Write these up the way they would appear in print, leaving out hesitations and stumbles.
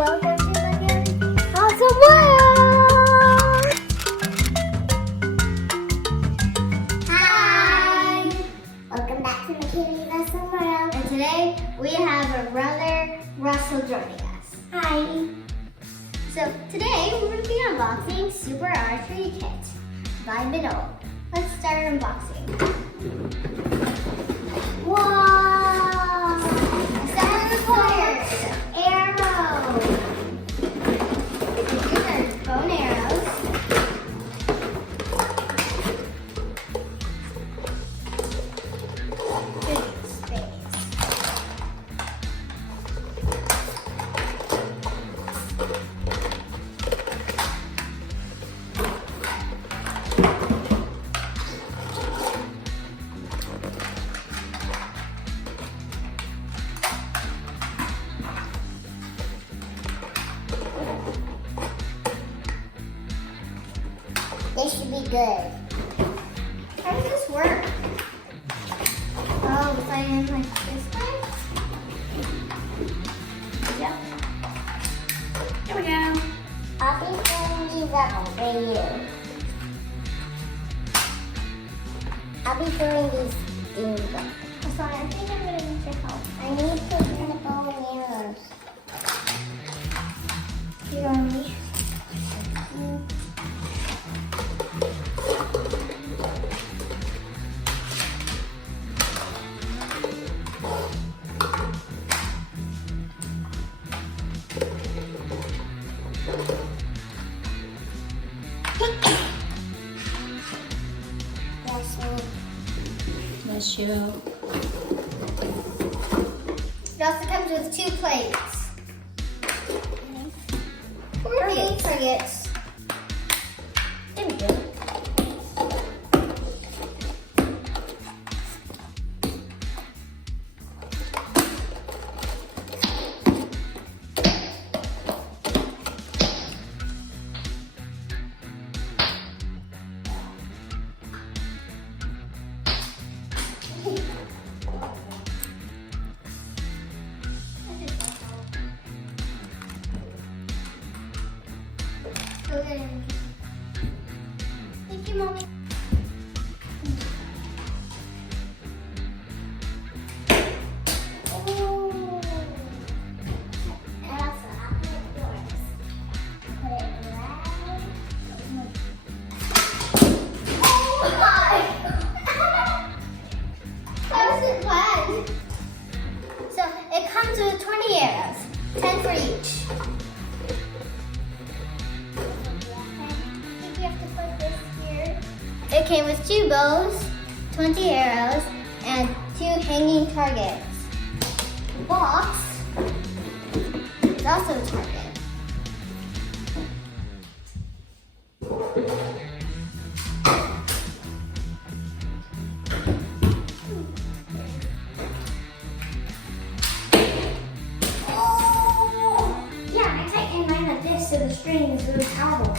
welcome to my awesome world! Hi! Welcome back to McKinney's Awesome World. And today we have our brother Russell joining us. Hi! So today we're going to be unboxing Super Archery Kit by Bennol. Let's start unboxing. Wow! Stars, arrow. These are bow and arrows. Big space. This should be good. How does this work? Oh, it's like this way? Yep. Here we go. I'll be filling these up for you. I'll be filling these things up. Sorry, I think I'm going to need your help. I need to put the bow and arrows. Here are me. Bless you. It also comes with 2 plates. Targets. There we go. Okay. Thank you, Mommy. Oh. And also, I'll put it yours. Put it right. Oh my! That wasn't planned. So it comes with 20 arrows, 10 for each. It came with 2 bows, 20 arrows, and 2 hanging targets. The box is also a target. Oh! Yeah, I tightened mine like this so the string is really powerful.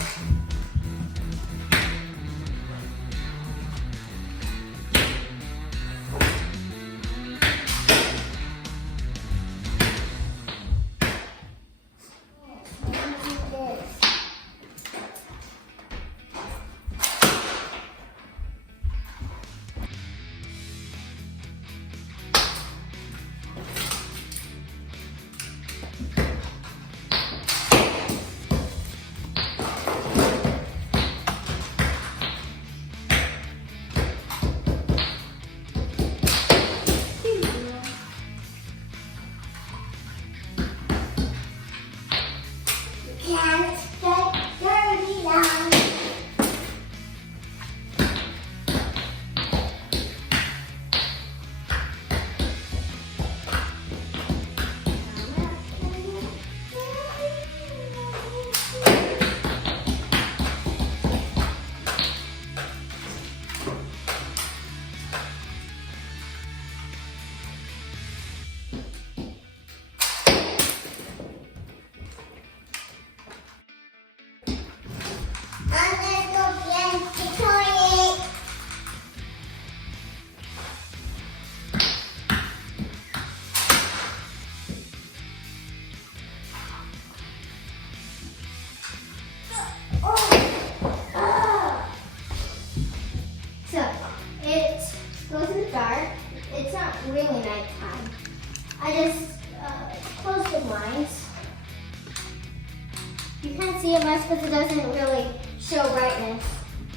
You can't see it much because it doesn't really show brightness.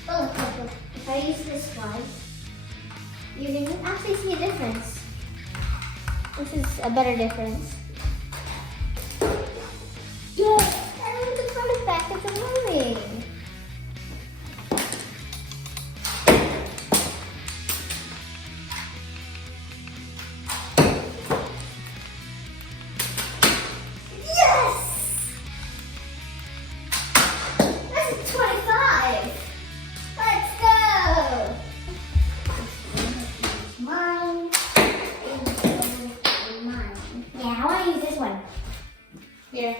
But look. If I use this one, you can actually see a difference. This is a better difference. Yes! And the front is back, it's moving. Here.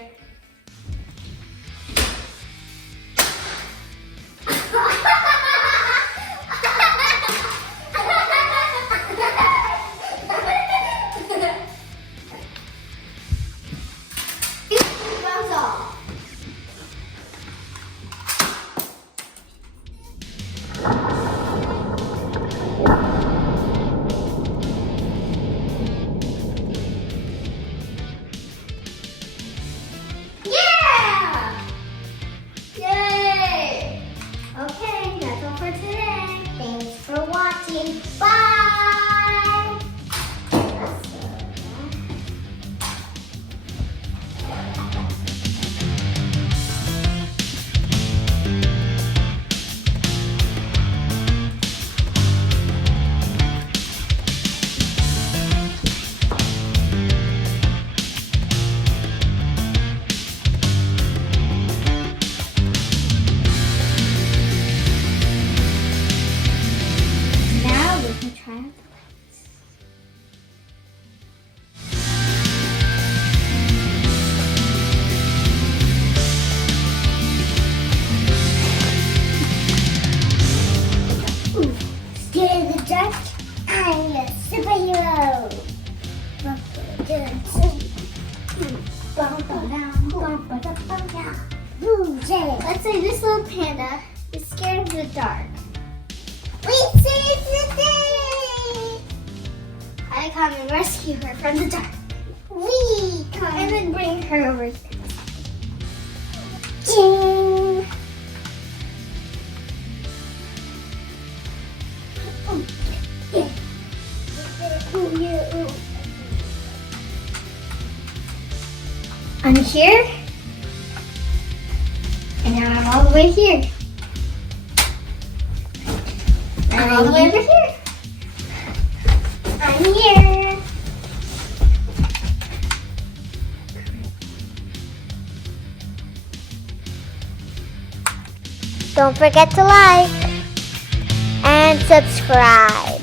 Bye! Now we can try out the lights. Scared of the dark? I'm a superhero. Let's say this little panda is scared of the dark. We saved the day! I come and rescue her from the dark. We come and then bring her over here. Ding! I'm here, and now I'm all the way here. I'm all the way over here. I'm here. Don't forget to like and subscribe.